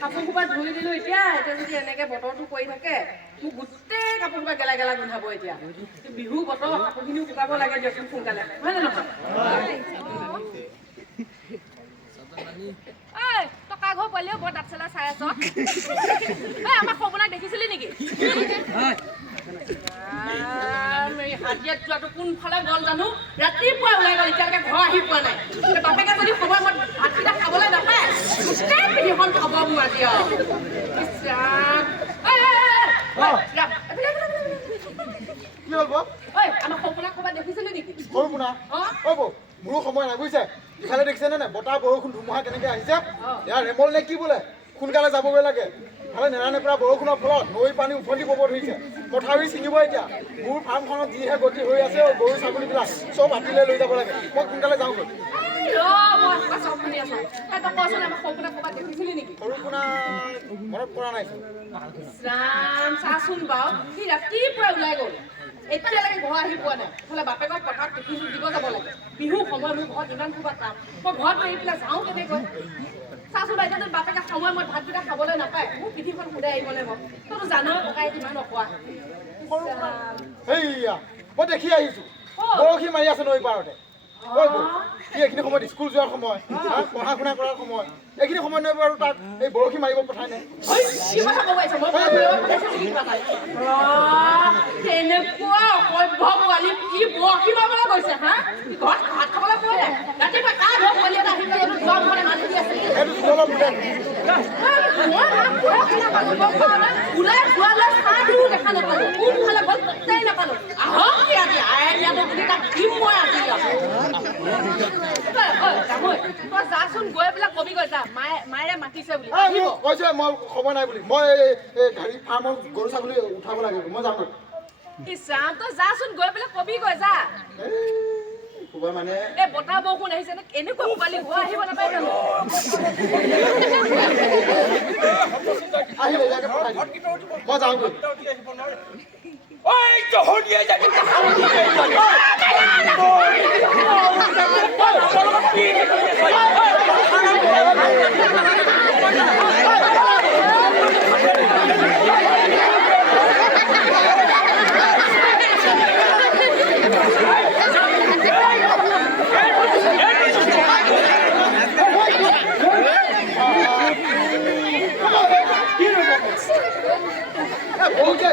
কাপোৰ সোপা ধুই দিলো এতিয়া যদি এনেকে বতৰটো কৰি থাকে মোক গোটেই কাপোৰ সোপা গেলা গেলা গোন্ধাব এতিয়া বিহু বতৰ কাপোৰখিনিও শুকাব লাগে দিয়কচোন সোনকালে হয় নে নহয় টকা ঘৰ পোৱালিও বৰ দাঁত চেলা চাই আছ আমাৰ সপোনাক দেখিছিলি নেকি হাজিয়াত যোৱাটো কোনফালে গ'ল জানো ৰাতিপুৱা ওলাই গ'ল এতিয়ালৈকে ঘৰ আহি পোৱা নাই বাপেকে যদি সময়মত ভাতকেইটা খাবলৈ নাপায় গোটেই পিঠিখন খাব মোৰ আজি আমাৰ সপোনাক ক'ৰবাত দেখিছিলি নেকি সপোনা মোৰো সময় নাই বুজিছে ইফালে দেখিছে নে বতাহ বৰষুণ ধুমুহা কেনেকে আহিছে ইয়াৰ ৰেমল নে কি বোলে সোনকালে যাবগৈ লাগে ইফালে নেৰানেপেৰা বৰষুণৰ ফলত নৈৰ পানী উফন্দি পব ধৰিছে পথাৰি ছিঙিব এতিয়া মোৰ ফাৰ্মখনত যিহে গতি হৈ আছে গৰু ছাগলীবিলাক চব হাতীলৈ লৈ যাব লাগে মই সোনকালে যাওঁগৈ সৰুপোনা মনত পৰা নাই চাচোন বাৰু সি ৰাতিপুৱা ওলাই গ'ল এতিয়ালৈকে ঘৰ আহি পোৱা নাই ইফালে বাপেকক পথাৰত টিফিন দিব যাব লাগে বিহু সময় মোৰ ঘৰত ইমান সোপা কাম মই ঘৰত এৰি পেলাই যাওঁ কেনেকৈ চাচোন বাইদেউ যদি বাপেকে সময় মই ভাতকেইটা খাবলৈ নাপায় মোৰ পিঠিখন সুদাই আহিব লাগিব তইতো জানো ককাই কিমান নকোৱা সেইয়া মই দেখি আহিছো বৰশী মাৰি আছে নৈ পাৰতে এইখিনি সময়ত স্কুল যোৱাৰ সময় পঢ়া শুনা কৰাৰ সময় এইখিনি সময় নৈ বাৰু তাক এই বৰশী মাৰিব পঠাই নাই তেনেকুৱা অসভ্য পোৱালি কি বৰশী মাৰিবলৈ গৈছে হা ঘৰত ভাত খাবলৈ পোৱা নাই ৰাতিপুৱা কাৰ ঘৰ পোৱালি এটা আহি পেলাই যোৱা ঘৰতে মাতি দি আছে ওলাই যোৱালৈ চাহ দিও দেখা নাপালো কোনফালে গ'ল পত্তাই নাপালো আহক আজি আই যাব বুলি তাক দিম মই আজি তই যাচোন গৈ পেলাই কবি গৈ যা মায়েৰে মাতিছে বুলি কৈছে মই সময় নাই বুলি মই গাড়ী ফাৰ্মৰ গৰু ছাগলী উঠাব লাগে মই যাম ইছাম তই যাচোন গৈ পেলাই কবি গৈ যা মানে এই বতাহ বৰষুণ আহিছে নে এনেকুৱা পোৱালি ঘৰ আহিব নাপায় জানো আহিলে মই যাওঁগৈ ঐ জহনীয়া যাবি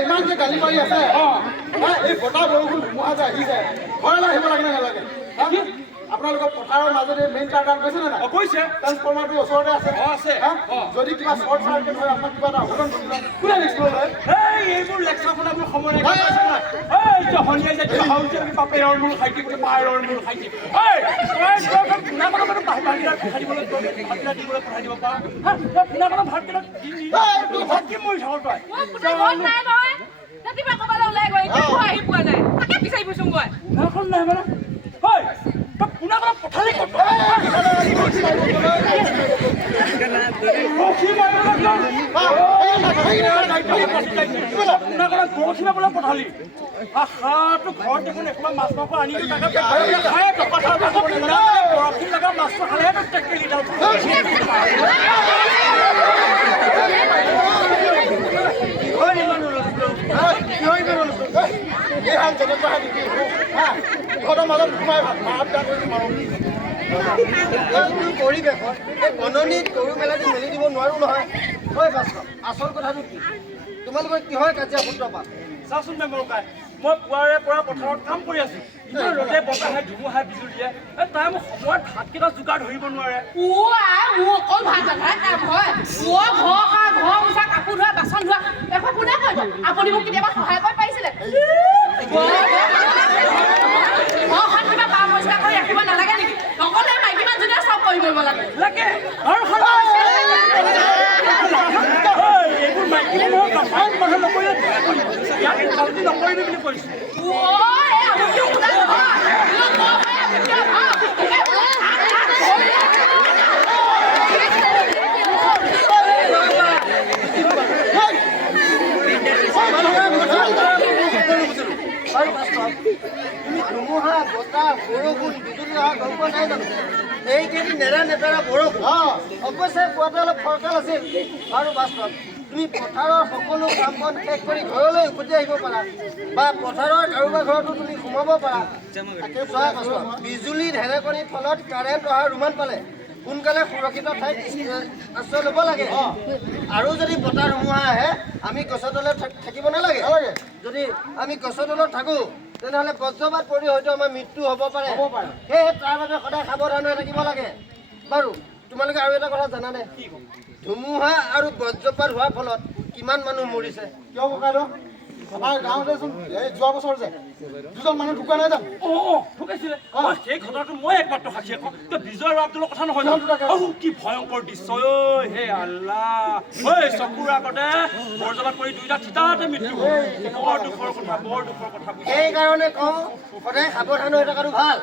ইমান যে গালি পাৰি আছে এই বতাহ বৰষুণ ধুমুহা যে আহিছে ঘৰলৈ আহিব লাগে নে নালাগে আপোনালোকৰ পথাৰৰ মাজতে মেইন টাৰ্টাৰ গৈছে নে নাই কৈছে ট্ৰান্সফৰ্মাৰটো ওচৰতে আছে যদি কিবা শৰ্ট চাৰ্কিট হয় আপোনাক কিবা এটা অঘটন কোনে ৰিস্ক ল'লে এইবোৰ লেকচাৰ শুনাবোৰ সময় নাই জহনীয়া যাবি বাপেৰৰ মূল খাইছি বোলে মায়েৰৰ মূল খাইছি ভাত কি মই চাউল পাই ৰাতিপুৱা ক'বলৈ ওলাই গৈ এতিয়া ঘৰ আহি পোৱা নাই তাকে বিচাৰি ফুৰিছো মই ঘৰখন নাই মানে পুনা কৰা পঠালি পঠালি ঘৰত দেখোন এখোপা মাছ মাংস আনি বৰশী লগা মাছটো খালেহে টেকেলি ঘৰৰ মাজত সোমাই পৰিৱেশত বননিত গৰু মেলাটো মেলি দিব নোৱাৰো নহয় হয় আচল কথাটো কি তোমালোকে কিহৰ কাজিয়া সূত্ৰপাত চাচোন মেম্বাৰকাই মই পুৱাৰে পৰা পথাৰত কাম কৰি আছো ৰ'দে বতাহে ধুমুহাই বিজুলীয়ে তাই মোক সময়ত ভাতকেইটা যোগাৰ ধৰিব নোৱাৰে অকল ভাত ৰন্ধাই কাম হয় ঘৰ মোচা কাপোৰ ধোৱা বাচন ধোৱা একো কোনে কৰিব আপুনি মোক কেতিয়াবা সহায় কৰি পাৰিছিলে ঘৰখন কিবা পা পৰিষ্কাৰ কৰি ৰাখিব নালাগে নেকি অকলে মাইকী মানুহজনীয়ে চব কৰিব লাগে এইবোৰ মাইকী মানুহৰ নকৰিবি বুলি কৈছো তুমি ধুমুহা বতাহ বৰষুণ বিজুলী অহা গম পোৱা নাই জানো এইকেইদিন নেৰা নেপেৰা বৰষুণ অৱশ্যে পোৱাতে অলপ ফৰকাল আছিল আৰু বাস্তৱ তুমি পথাৰৰ সকলো কাম বন শেষ কৰি ঘৰলৈ উভতি আহিব পাৰা বা পথাৰৰ কাৰোবাৰ ঘৰতো তুমি সোমাব পাৰা চোৱা বাস্তৱ বিজুলী ঢেৰেকনিৰ ফলত কাৰেণ্ট অহাৰ ৰুমান পালে সোনকালে সুৰক্ষিত ঠাইত আশ্ৰয় ল'ব লাগে আৰু যদি বতাহ ধুমুহা আহে আমি গছৰ তলত থাকিব নালাগে যদি আমি গছৰ তলত থাকোঁ তেনেহ'লে বজ্ৰপাত পৰি হয়তো আমাৰ মৃত্যু হ'ব পাৰে সেয়েহে তাৰ বাবে সদায় সাৱধান হৈ থাকিব লাগে বাৰু তোমালোকে আৰু এটা কথা জানানে ধুমুহা আৰু বজ্ৰপাত হোৱাৰ ফলত কিমান মানুহ মৰিছে কিয় ককাইদেউ আমাৰ গাঁৱতেচোন এই যোৱা বছৰ যে দুজন মানুহ ঢুকুৱা নাই জানো ঢুকাইছিলে সেই ঘটনাটো মই একমাত্ৰ সাক্ষী আকৌ বিজয় আৰু আব্দুলৰ কথা নহয় জানো কি ভয়ংকৰ দৃশ্য হে আল্লাহ ঐ চকুৰ আগতে বজ্ৰপাত পৰি দুইটা থিতাতে মৃত্যু বৰ দুখৰ কথা সেইকাৰণে কওঁ সদায় সাৱধান হৈ থকাটো ভাল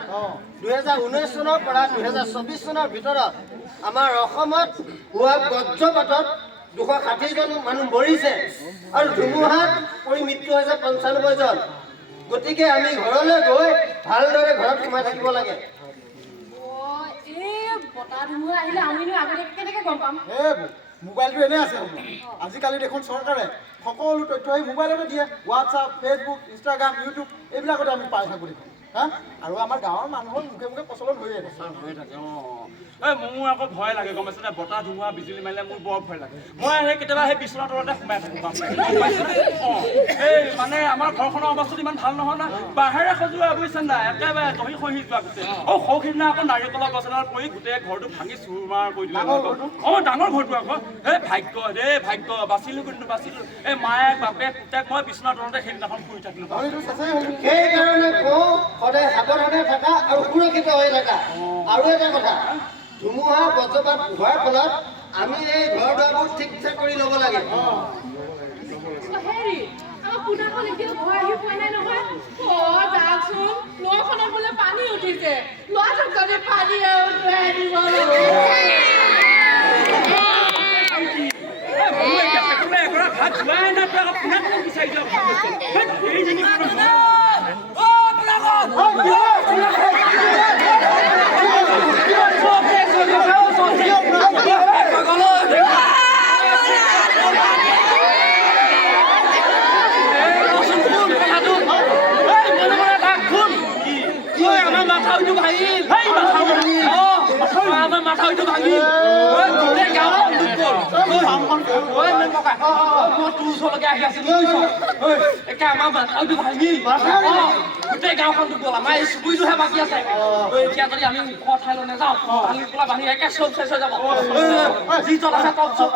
2019 চনৰ পৰা 2024 চনৰ ভিতৰত আমাৰ অসমত হোৱা বজ্ৰপাতত 260 জন মানুহ মৰিছে আৰু ধুমুহাত পৰি মৃত্যু হৈছে 95 জন গতিকে আমি ঘৰলৈ গৈ ভালদৰে ঘৰত সোমাই থাকিব লাগে এই বতাহ ধুমুহা আহিলে আমিনো আগতীয়াকৈ কেনেকৈ গম পাম মোবাইলটো এনেই আছে আজিকালি দেখোন চৰকাৰে সকলো তথ্য সেই মোবাইলতে দিয়ে হোৱাটছআপ ফেচবুক ইনষ্টাগ্ৰাম ইউটিউব এইবিলাকতে আমি পাই থাকোঁ দেখোন হা আৰু আমাৰ গাঁৱৰ মানুহৰ মুখে মুখে প্ৰচলন হৈয়ে থাকে মোৰ আকৌ ভয় লাগে গম পাইছে নে বতাহ ধুমুহা বিজুলী মাৰিলে মোৰ বৰ ভয় লাগে মই সেই কেতিয়াবা সেই বিচনাৰ তলতে সোমাই থাকোঁ এই মানে আমাৰ ঘৰখনৰ অৱস্থাটো ইমান ভাল নহয় না বাঁহেৰে সজোৱা বুজিছে নাই একেবাৰে দহি খহি যোৱা গৈছে সৌখিদিনা আকৌ নাৰিকলৰ গছ এডাল পৰি গোটেই ঘৰটো ভাঙি চুৰমাৰ কৰি দিলে ডাঙৰ ঘৰটো আকৌ এই ভাগ্য বাচিলোঁ কিন্তু বাচিলোঁ এই মায়ে বাপেক পুতেক মই বিচনাৰ তলতে সেইদিনাখন শুই থাকিলোঁ সেইকাৰণে কওঁ সদায় সাৱধানে থাকা আৰু সুৰক্ষিত হৈ থাকা আৰু এটা কথা ধুমুহা বজ্ৰপাত হোৱাৰ ফলত আমি এই ঘৰ দুৱাৰবোৰ ঠিক ঠাক কৰি ল'ব লাগে হেৰি আমাৰ পুনাখন এতিয়া ঘৰ আহি পোৱা নাই নহয় যাওকচোন নৈখনত বোলে পানী উঠিছে ল'ৰাটোক যদি পানী উঠাই দিব ভাত যোৱাই নাই আকৌ পুনাক বিচাৰি যোৱা ভাত আমাৰ মাথাটো ভাঙি গোটেই গাঁৱত তোৰ ওচৰলৈকে আহি আছিলো একে আমাৰ মাথাটো ভাঙি গোটেই গাঁওখন গ'ল আমাৰ এই চুবুৰীটোহে বাকী আছে এতিয়া যদি আমি ওখ ঠাইলৈ নাযাওঁ ভাঙি পেলাই বান্ধি একে চব চেচ হৈ যাব যি জল আছে চব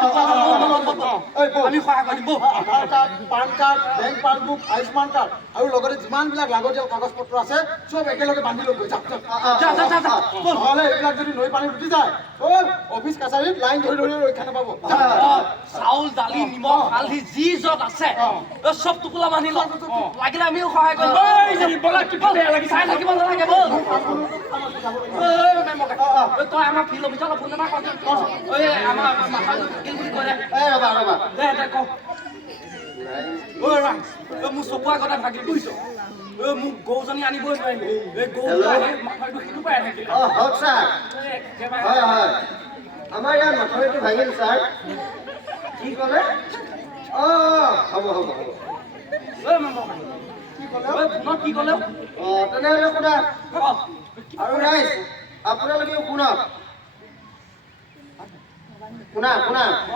আমি সহায় কৰিম Aadhaar card PAN card bank passbook Ayushman card আৰু লগতে যিমানবিলাক লাগতিয়াল কাগজ পত্ৰ আছে চব একেলগে বান্ধি লৈ গৈ নহ'লে এইবিলাক যদি নৈ পানীত উঠি যায় অফিচ কাছাৰীত লাইন ধৰি ৰক্ষা নাপাব চাউল দালি নিমখ হালধি যি য'ত আছে চব টোপোলা বান্ধি লওঁ লাগিলে আমিও সহায় কৰিম চাই থাকিব নালাগে তই আমাৰ ফিল্ডৰ ভিতৰত ফোন এটা আমাৰ মাথাটো বুলি কয় মোৰ চকুৰ আগতে ভাগি বুজিছ মোক গৰুজনী আনিবই নোৱাৰিলো এই গৰু মাথাটো সেইটো পাই থাকিল হয় আমাৰ ইয়াৰ মাথাটো ভাগিল ছাৰ কি ক'লে হ'ব কি ক'লে তেনেহ'লে শুনা আৰু ৰাইজ আপোনালোকেও শুনক শুনা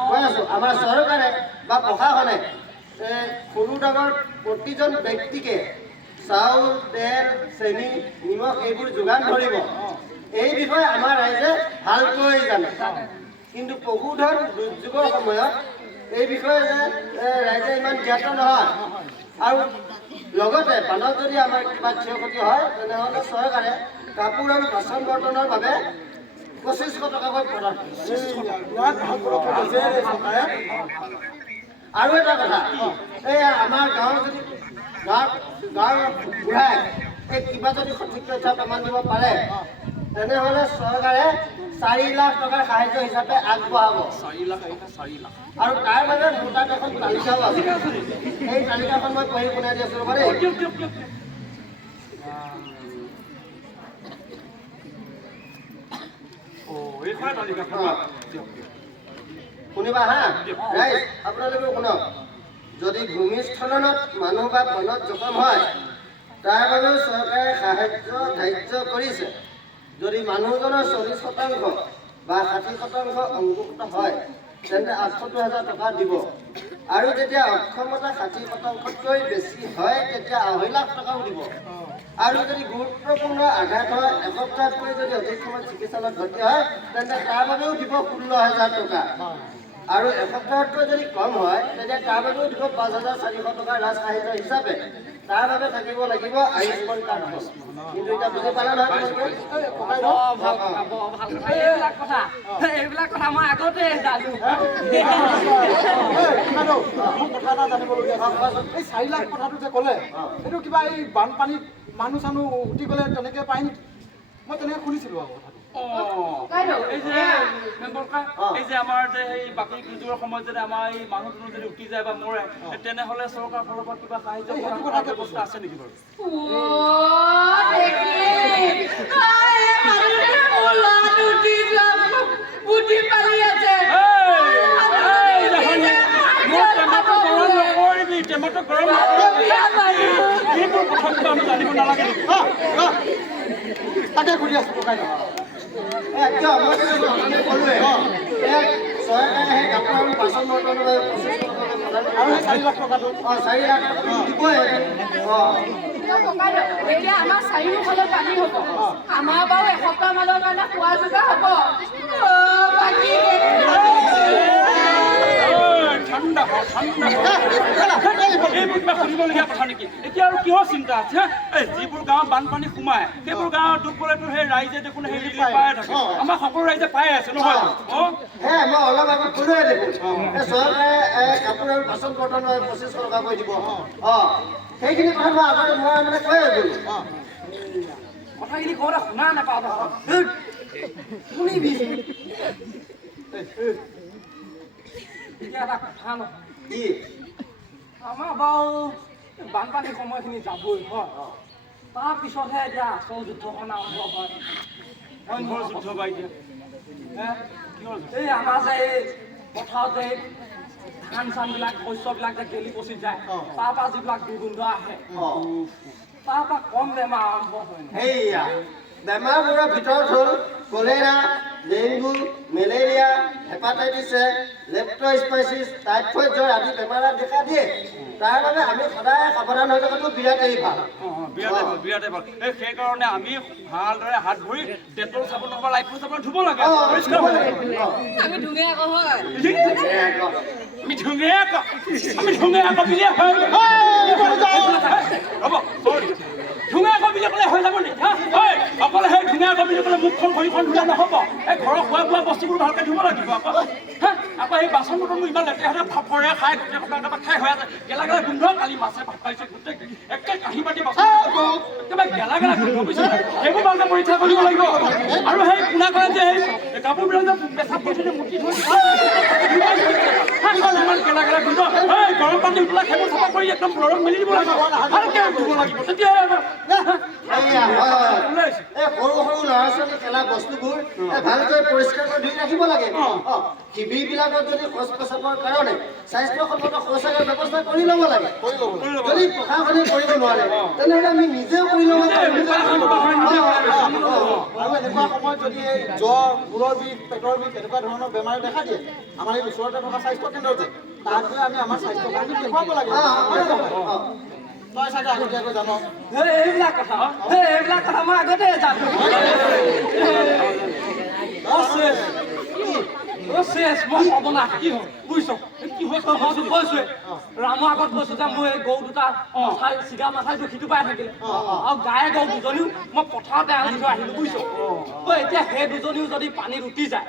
কৈ আছো আমাৰ চৰকাৰে বা প্ৰশাসনে সৰু ডাঙৰ প্ৰতিজন ব্যক্তিকে চাউল তেল চেনি নিমখ এইবোৰ যোগান ধৰিব এই বিষয়ে আমাৰ ৰাইজে ভালকৈ জানে কিন্তু পশুধন দুৰ্যোগৰ সময়ত এই বিষয়ে ৰাইজে ইমান জ্ঞাত নহয় আৰু লগতে বানত যদি আমাৰ কিবা ক্ষয়ক্ষতি হয় তেনেহ'লে চৰকাৰে কাপোৰ আৰু বাচন বৰ্তনৰ বাবে 2500 টকাকৈ প্ৰদান আৰু এটা কথা এয়া আমাৰ গাঁৱৰ যদি গাঁৱৰ বুঢ়াই এই কিবা যদি সঠিক তথ্য প্ৰমাণ দিব পাৰে তেনেহ'লে চৰকাৰে 4 লাখ টকাৰ সাহায্য হিচাপে আগবঢ়াব 4 লাখ আৰু তাৰ বাবে মোৰ তাত এখন তালিকাও আছে সেই তালিকাখন মই পঢ়ি শুনাই দি আছোঁ ৰ'বা দেই এইখনে তালিকাখন শুনিবা হা ৰাইজ আপোনালোকে শুনক যদি ভূমিস্খলনত মানুহ বা বনত জখম হয় তাৰ বাবেও চৰকাৰে সাহায্য ধাৰ্য কৰিছে যদি মানুহজনৰ 40% বা 60% অংশভুক্ত হয় তেন্তে 78,000 টকা দিব আৰু যেতিয়া অক্ষমতা 60%তকৈ বেছি হয় তেতিয়া 2.5 লাখ টকাও দিব আৰু যদি গুৰুত্বপূৰ্ণ আঘাত হয় এসপ্তাহতকৈ যদি অধিক সময় চিকিৎসালয়ত ভৰ্তি হয় তেন্তে তাৰ বাবেও দিব 16,000 টকা আৰু এসপ্তাহতকৈ যদি কম হয় তেতিয়া তাৰ বাবেও দিব 5,400 টকা ৰাজসাহায্য হিচাপে তাৰ বাবে থাকিব লাগিব আয়ুষ্মান কাৰ্ডখন কিন্তু এতিয়া বুজি পালা নহয় এইবিলাক কথা মই আগতে জানো কথা এটা জানিবলগীয়া এই 4 লাখ কথাটো যে ক'লে এইটো কিবা এই বানপানীত মানুহ চানুহ উটি গ'লে তেনেকৈ পায় নেকি মই তেনেকৈ শুনিছিলোঁ আৰু কথাটো এই যে এই যে আমাৰ যে এই বাকী দুৰ্যোগৰ সময়ত যদি আমাৰ এই মানুহ যদি উঠি যায় বা মৰে তেনেহ'লে চৰকাৰৰ ফালৰ পৰা কিবা সাহায্য কৰাৰ ব্যৱস্থা আছে নেকি বাৰু জানিব নালাগে তাকে ঘূৰি আছোঁ ককাই চৰকাৰে সেই কাপোৰ আৰু বাচন বৰ্তনৰ বাবে 25 আৰু সেই 4 লাখ টকাটো 4 লাখ টকা দিবই এতিয়া আমাৰ চাৰিওফালে পানী হ'ব আমাৰ বাৰু এসপ্তাহ মানৰ কাৰণে খোৱা যোগাৰ হ'ব ঠাণ্ডা এইবোৰ কিবা শুনিবলগীয়া কথা নেকি এতিয়া আৰু কিহৰ চিন্তা আছে এই যিবোৰ গাঁৱত বানপানী সোমায় সেইবোৰ গাঁৱত দুখ গ'লেতো সেই ৰাইজে দেখোন হেৰি পায়ে থাকে আমাৰ সকলো ৰাইজে পায়ে আছে নহয় মই অলপ আগত ক'লোৱে দেখোন চৰকাৰে কাপোৰ আৰু বাচন বৰ্তনৰ 25 টকা কৰি দিব সেইখিনি কথা আগতে মই মানে কৈয়ে গ'লো কথাখিনি কওঁতে শুনা নাপাওঁ শুনিবি এতিয়া এটা কথা নহয় কি আমাৰ বাৰু বানপানীৰ সময়খিনি যাবই হয় তাৰপিছতহে এতিয়া আচল যুদ্ধখন আৰম্ভ হয় কিহৰ যুদ্ধ বা এতিয়া এই আমাৰ যে এই পথাৰত যে ধান চানবিলাক শস্যবিলাক যে গেলি পচি যায় তাৰপৰা যিবিলাক দুৰ্গন্ধ আহে তাৰপৰা কম বেমাৰ আৰম্ভ হয় সেইয়া বেমাৰবোৰৰ ভিতৰত হ'ল cholera dengue malaria hepatitis leptospirosis typhoid জ্বৰ আদি বেমাৰে দেখা দিয়ে তাৰ বাবে আমি সদায় সাৱধান হৈ থকাটো বিৰাটেই ভাল বিৰাটেই ভাল সেইকাৰণে আমি ভালদৰে হাত ভৰি ডেটল চাবোন নহ'বা লাইফ চাবোন ধুব লাগে আমি ধুঙে আকৌ হয় আমি ধুঙে আকৌ বুলিয়ে হয় ৰ'ব ধুঙে আকৌ বুলি ক'লে হৈ যাব নেকি অকলে সেই ধুঙে আকৌ বুলি ক'লে মুখখন ভৰিখন ধুলে নহ'ব এই ঘৰৰ খোৱা বোৱা বস্তুবোৰ ভালকৈ ধুব লাগিব আকৌ আকৌ সেই বাচন বৰ্তনবোৰ ইমান লেতেৰা ফৰে খাই গোটেই কথা খাই হৈ আছে গেলা গেলা গোন্ধ কালি মাছে ভাত খাইছে গোটেই একে কাঁহী বাতি বাচন একেবাৰে গেলা গেলা গোন্ধ বুজিছে সেইবোৰ ভালকৈ পৰীক্ষা কৰিব লাগিব আৰু সেই কোনা কৰে যে সেই কাপোৰবিলাক যে পেচাব কৰি থৈ মুঠি থৈ ইমান গেলা গেলা গোন্ধ এই গৰম পানী উতলাই সেইবোৰ চাফা কৰি একদম ৰ'দত মেলি দিব লাগিব ভালকৈ ধুব লাগিব তেতিয়াহে সৰু সৰু ল'ৰা ছোৱালী খেলা বস্তুবোৰ ভালকৈ পৰিষ্কাৰ কৰি ধুই ৰাখিব লাগে শিবিৰবিলাকত যদি শৌচ পেচাবৰ কাৰণে স্বাস্থ্যসন্মত শৌচাগাৰ ব্যৱস্থা কৰি ল'ব লাগে যদি প্ৰশাসনে কৰিব নোৱাৰে তেনেহ'লে আমি নিজেও কৰি ল'ব আৰু এনেকুৱা সময়ত যদি এই জ্বৰ মূৰৰ বিষ পেটৰ বিষ এনেকুৱা ধৰণৰ বেমাৰে দেখা দিয়ে আমাৰ এই ওচৰতে থকা স্বাস্থ্য কেন্দ্ৰতে তাত গৈ আমি আমাৰ স্বাস্থ্য কাৰণে দেখুৱাব লাগে তই চাগে আগতীয়াকৈ জানো এইবিলাক কথা মই আগতে জানো কি হ'ল বুজিছ কি হৈছে কৈছোৱে ৰামৰ আগত কৈছো যে মই এই গৰু দুটা চিগা মাথাই সিটো পাই থাকিলে আৰু গায়ে গৰু দুজনীও মই পথাৰতে আনি থৈ আহিলো বুজিছ এতিয়া সেই দুজনীও যদি পানীত উঠি যায়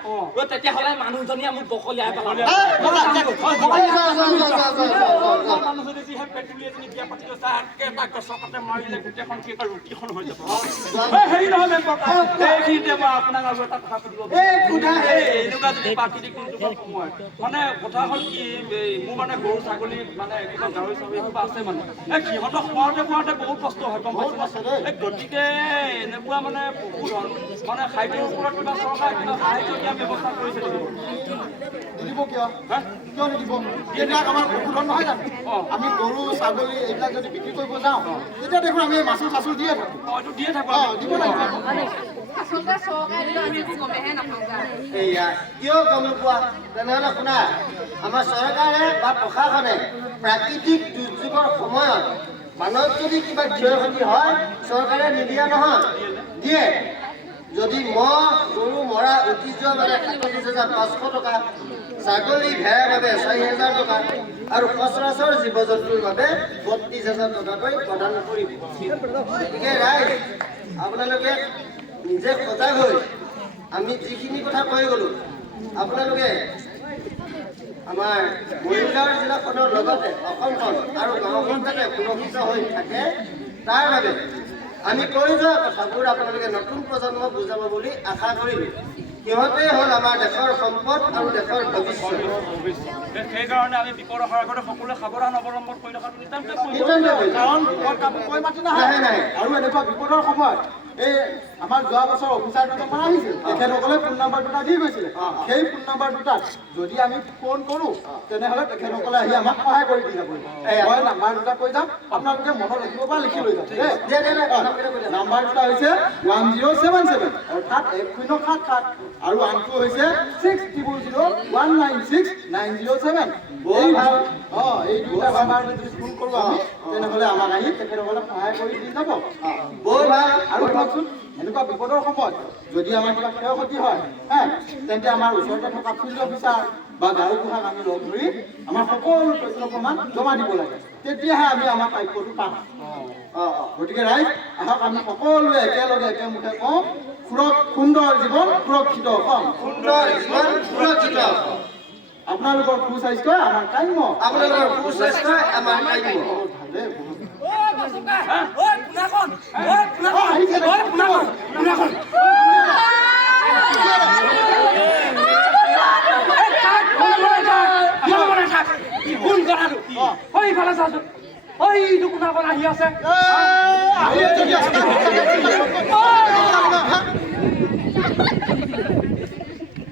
তেতিয়াহ'লে মানুহজনীয়ে মোক বকলিয়াই পেলালে মানুহ যদি যিহে পেট্ৰলি এজনী বিয়া পাতি লৈছে একেটা গছৰ কাটে মাৰিলে গোটেইখন কি ৰুটিখন হৈ যাব হেৰি নহয় এইখিনিতে মই আপোনাক আৰু এটা কথা সুধিব এনেকুৱা যদি প্ৰাকৃতিক দুৰ্যোগৰ সময়ত মানে কথা হ'ল কি মোৰ মানে গৰু ছাগলী ছাগলী মানে কিবা গাহৰি চাহৰি কিবা আছে মানে এই সিহঁতক খোৱাওঁতে বহুত কষ্ট হয় গম পাইছে এই গতিকে এনেকুৱা মানে পশুধন মানে খাদ্যৰ ওপৰত কিবা চৰকাৰে কিবা সাহায্য দিয়া ব্যৱস্থা কৰিছে নেকি? নিদিব কিয় নিদিব এইবিলাক আমাৰ পশুধন নহয় জানো আমি গৰু ছাগলী এইবিলাক যদি বিক্ৰী কৰিব যাওঁ তেতিয়া দেখোন আমি মাচুল চাচুল দিয়ে থাকোঁ এইটো দিয়ে থাকোঁ দিব লাগিব আচলতে চৰকাৰে দিলে আমি একো গমেহে নাপাওঁ ছাৰ এয়া কিয় গম নোপোৱা তেনেহ'লে শুনা আমাৰ চৰকাৰে বা প্ৰশাসনে প্ৰাকৃতিক দুৰ্যোগৰ সময়ত মানুহৰ যদি কিবা ক্ষয় ক্ষতি হয় চৰকাৰে নিদিয়া নহয় দিয়ে যদি মহ গৰু মৰা উঠি যোৱা মানে ৩৭,৫০০ টকা ছাগলী ভেড়াৰ বাবে ৪,০০০ টকা আৰু সচৰাচৰ জীৱ জন্তুৰ বাবে ৩২,০০০ টকাকৈ প্ৰদান কৰিব গতিকে ৰাইজ আপোনালোকে নিজে সজাগ হৈ আমি যিখিনি কথা কৈ গ'লোঁ আপোনালোকে আমাৰ মৰিগাঁও জিলাখনৰ লগতে অসমখন আৰু গাঁওখন যাতে সুৰক্ষিত হৈ থাকে তাৰ বাবে আমি কৈ যোৱা কথাবোৰ আপোনালোকে নতুন প্ৰজন্মক বুজাব বুলি আশা কৰিলোঁ সিহঁতেই হ'ল আমাৰ দেশৰ সম্পদ আৰু দেশৰ ভৱিষ্যত সেইকাৰণে আমি বিপদৰ আগতে সকলোৱে সাৱধান অৱলম্বন কৰি থকাটো নিতান্ত কাৰণ বিপদ কাপোৰ কৈ মাতি নাহে আৰু এনেকুৱা বিপদৰ সময়ত এই আমাৰ যোৱা বছৰ অফিচাৰ দুজনমান আহিছিল তেখেতসকলে ফোন নম্বৰ দুটা দি গৈছিলে সেই ফোন নম্বৰ দুটাত যদি আমি ফোন কৰোঁ তেনেহ'লে তেখেতসকলে আহি আমাক সহায় কৰি দি যাব মই নাম্বাৰ দুটা কৈ যাম আপোনালোকে মনত ৰাখিব বা লিখি লৈ যাম নাম্বাৰ দুটা হৈছে 1077 অৰ্থাৎ 1077 আৰু আনটো হৈছে 600196907907 এই দুটা নাম্বাৰ যদি ফোন কৰোঁ আমি তেনেহ'লে আমাক আহি তেখেতসকলে সহায় কৰি দি যাব বৰ ভাল আৰু চাওকচোন এনেকুৱা বিপদৰ সময়ত যদি আমাৰ কিবা ক্ষয় ক্ষতি হয় তেন্তে আমাৰ ওচৰতে থকা ফিল্ড অফিচাৰ বা গাঁওবুঢ়াক আমি লগ ধৰি আমাৰ সকলো তথ্য প্ৰমাণ জমা দিব লাগে তেতিয়াহে আমি আমাৰ প্ৰাপ্যটো পাম গতিকে ৰাইজ আহক আমি সকলোৱে একেলগে একেমুখে কওঁ সুন্দৰ জীৱন সুৰক্ষিত অসম সুন্দৰ জীৱন সুৰক্ষিত আপোনালোকৰ সুস্বাস্থ্য আমাৰ কাম্য আপোনালোকৰ সুস্বাস্থ্য আমাৰ কাম্য আহি আছে